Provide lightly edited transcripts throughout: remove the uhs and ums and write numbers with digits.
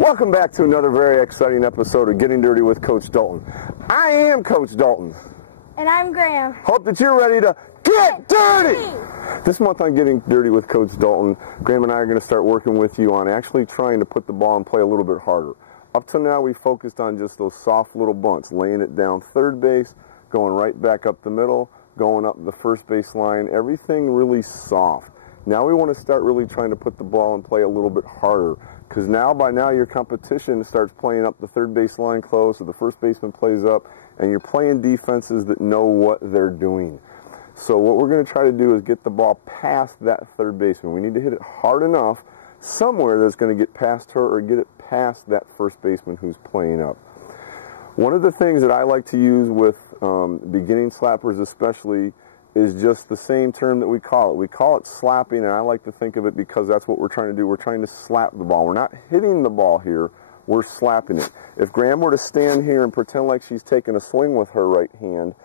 Welcome back to another very exciting episode of Getting Dirty with Coach Dalton. I am Coach Dalton. And I'm Graham. Hope that you're ready to get dirty! This month on Getting Dirty with Coach Dalton, Graham and I are going to start working with you on actually trying to put the ball in play a little bit harder. Up to now, we focused on just those soft little bunts, laying it down third base, going right back up the middle, going up the first base line, everything really soft. Now we want to start really trying to put the ball in play a little bit harder. Because by now your competition starts playing up the third base line close, so the first baseman plays up, and you're playing defenses that know what they're doing. So what we're going to try to do is get the ball past that third baseman. We need to hit it hard enough somewhere that's going to get past her or get it past that first baseman who's playing up. One of the things that I like to use with beginning slappers especially is just the same term that we call it. We call it slapping, and I like to think of it because that's what we're trying to do. We're trying to slap the ball. We're not hitting the ball here. We're slapping it. If Graham were to stand here and pretend like she's taking a swing with her right hand,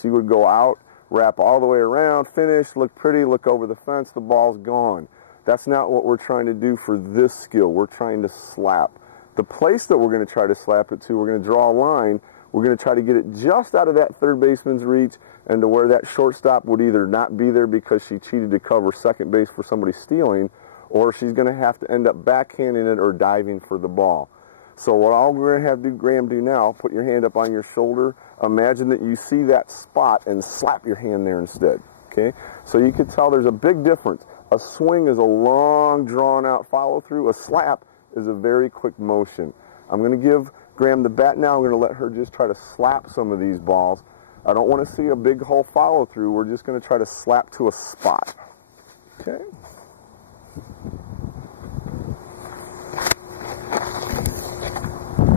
she would go out, wrap all the way around, finish, look pretty, look over the fence, the ball's gone. That's not what we're trying to do for this skill. We're trying to slap. The place that we're going to try to slap it to, we're going to draw a line. We're going to try to get it just out of that third baseman's reach and to where that shortstop would either not be there because she cheated to cover second base for somebody stealing, or she's going to have to end up backhanding it or diving for the ball. So what we're going to have Graham do now, put your hand up on your shoulder, imagine that you see that spot and slap your hand there instead. Okay? So you can tell there's a big difference. A swing is a long, drawn-out follow-through. A slap is a very quick motion. I'm going to give Graham the bat now. I'm going to let her just try to slap some of these balls. I don't want to see a big hole follow through. We're just going to try to slap to a spot. Okay.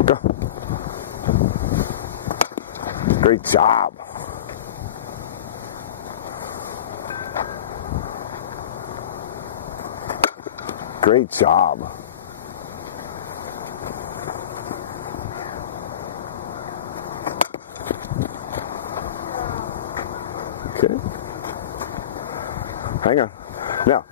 Go. Great job. Great job. Okay. Hang on. Now,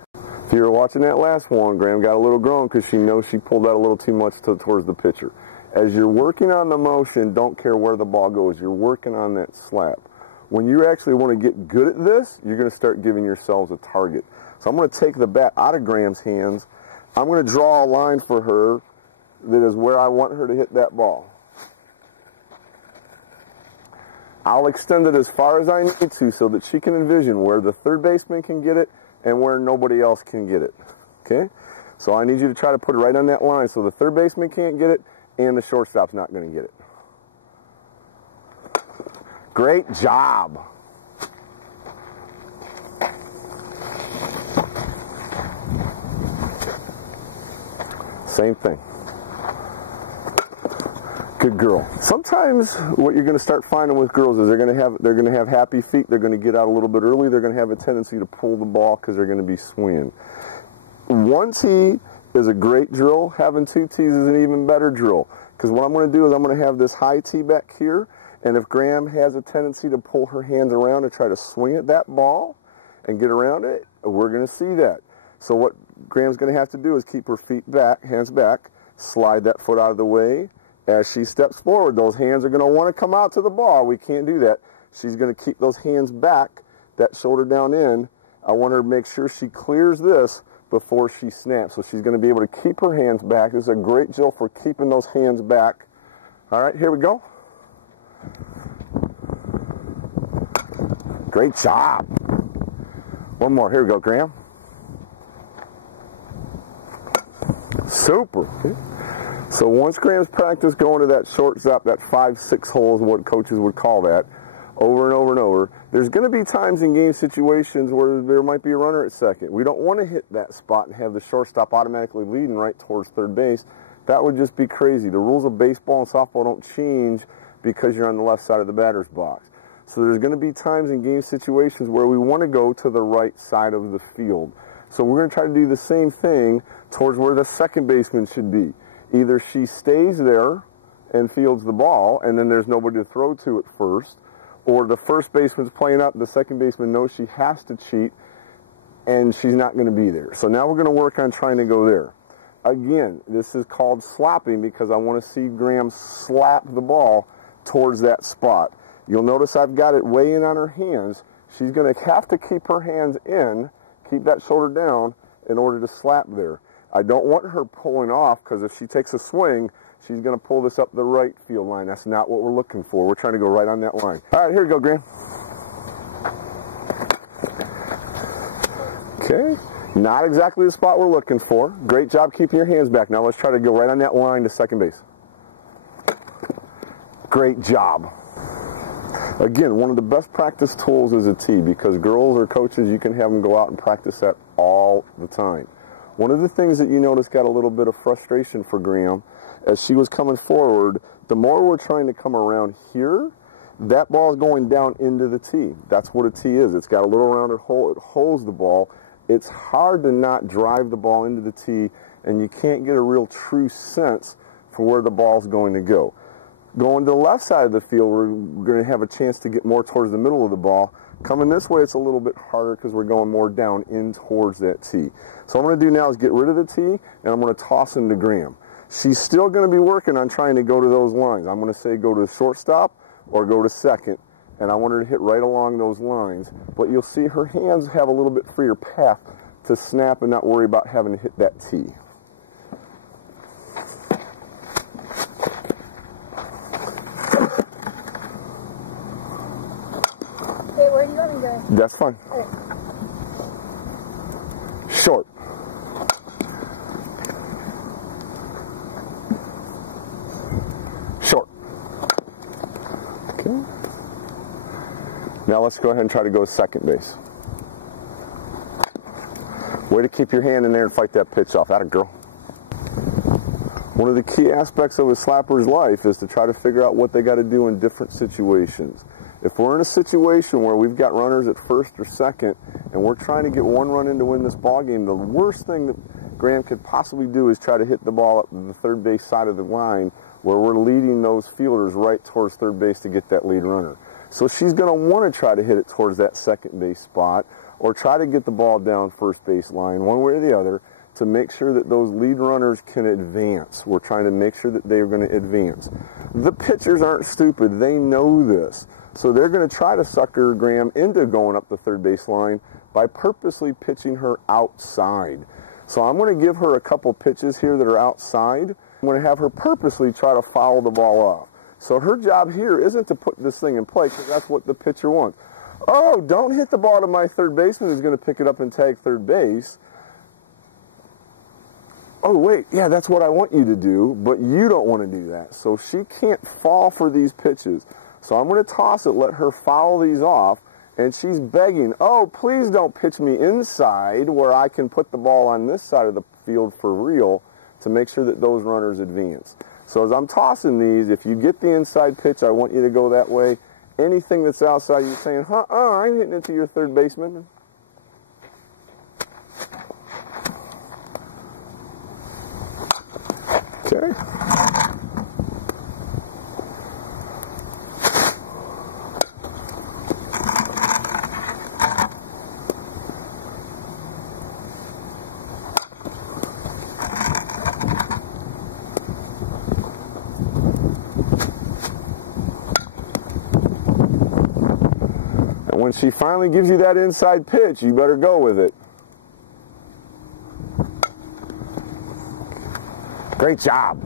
if you were watching that last one, Graham got a little grown because she knows she pulled out a little too much towards the pitcher. As you're working on the motion, don't care where the ball goes. You're working on that slap. When you actually want to get good at this, you're going to start giving yourselves a target. So I'm going to take the bat out of Graham's hands. I'm going to draw a line for her that is where I want her to hit that ball. I'll extend it as far as I need to so that she can envision where the third baseman can get it and where nobody else can get it. Okay? So I need you to try to put it right on that line so the third baseman can't get it and the shortstop's not going to get it. Great job. Same thing. Good girl. Sometimes what you're going to start finding with girls is they're going to have happy feet. They're going to get out a little bit early. They're going to have a tendency to pull the ball because they're going to be swinging. One tee is a great drill. Having two tees is an even better drill because what I'm going to do is I'm going to have this high tee back here, and if Graham has a tendency to pull her hands around and try to swing at that ball and get around it, we're going to see that. So what Graham's going to have to do is keep her feet back, hands back, slide that foot out of the way. As she steps forward, those hands are going to want to come out to the ball. We can't do that. She's going to keep those hands back, that shoulder down in. I want her to make sure she clears this before she snaps. So she's going to be able to keep her hands back. This is a great drill for keeping those hands back. All right, here we go. Great job. One more. Here we go, Graham. Super. Okay. So once Graham's practiced going to that shortstop, that 5-6 hole is what coaches would call that, over and over and over, there's going to be times in game situations where there might be a runner at second. We don't want to hit that spot and have the shortstop automatically leading right towards third base. That would just be crazy. The rules of baseball and softball don't change because you're on the left side of the batter's box. So there's going to be times in game situations where we want to go to the right side of the field. So we're going to try to do the same thing towards where the second baseman should be. Either she stays there and fields the ball, and then there's nobody to throw to at first, or the first baseman's playing up, the second baseman knows she has to cheat, and she's not going to be there. So now we're going to work on trying to go there. Again, this is called slapping because I want to see Graham slap the ball towards that spot. You'll notice I've got it way in on her hands. She's going to have to keep her hands in, keep that shoulder down in order to slap there. I don't want her pulling off because if she takes a swing, she's going to pull this up the right field line. That's not what we're looking for. We're trying to go right on that line. All right, here we go, Graham. Okay, not exactly the spot we're looking for. Great job keeping your hands back. Now let's try to go right on that line to second base. Great job. Again, one of the best practice tools is a tee because girls or coaches, you can have them go out and practice that all the time. One of the things that you notice got a little bit of frustration for Graham as she was coming forward, the more we're trying to come around here, that ball is going down into the tee. That's what a tee is. It's got a little rounded hole. It holds the ball. It's hard to not drive the ball into the tee, and you can't get a real true sense for where the ball's going to go. Going to the left side of the field, we're going to have a chance to get more towards the middle of the ball. Coming this way, it's a little bit harder because we're going more down in towards that tee. So what I'm going to do now is get rid of the tee, and I'm going to toss into Graham. She's still going to be working on trying to go to those lines. I'm going to say go to shortstop or go to second, and I want her to hit right along those lines. But you'll see her hands have a little bit freer path to snap and not worry about having to hit that tee. Hey, where do you want me to go? That's fine. Okay. Short. Short. Okay. Now let's go ahead and try to go to second base. Way to keep your hand in there and fight that pitch off. Atta girl. One of the key aspects of a slapper's life is to try to figure out what they got to do in different situations. If we're in a situation where we've got runners at first or second and we're trying to get one run in to win this ball game, the worst thing that Graham could possibly do is try to hit the ball up the third base side of the line where we're leading those fielders right towards third base to get that lead runner. So she's going to want to try to hit it towards that second base spot or try to get the ball down first base line one way or the other to make sure that those lead runners can advance. We're trying to make sure that they're going to advance. The pitchers aren't stupid. They know this. So they're going to try to sucker Graham into going up the third base line by purposely pitching her outside. So I'm going to give her a couple pitches here that are outside. I'm going to have her purposely try to foul the ball off. So her job here isn't to put this thing in play because that's what the pitcher wants. Oh, don't hit the ball to my third baseman who's going to pick it up and tag third base. Oh, wait, yeah, that's what I want you to do, but you don't want to do that. So she can't fall for these pitches. So I'm going to toss it, let her foul these off, and she's begging, oh, please don't pitch me inside where I can put the ball on this side of the field for real to make sure that those runners advance. So as I'm tossing these, if you get the inside pitch, I want you to go that way. Anything that's outside, you're saying, I'm hitting it to your third baseman. Okay. And when she finally gives you that inside pitch, you better go with it. Great job.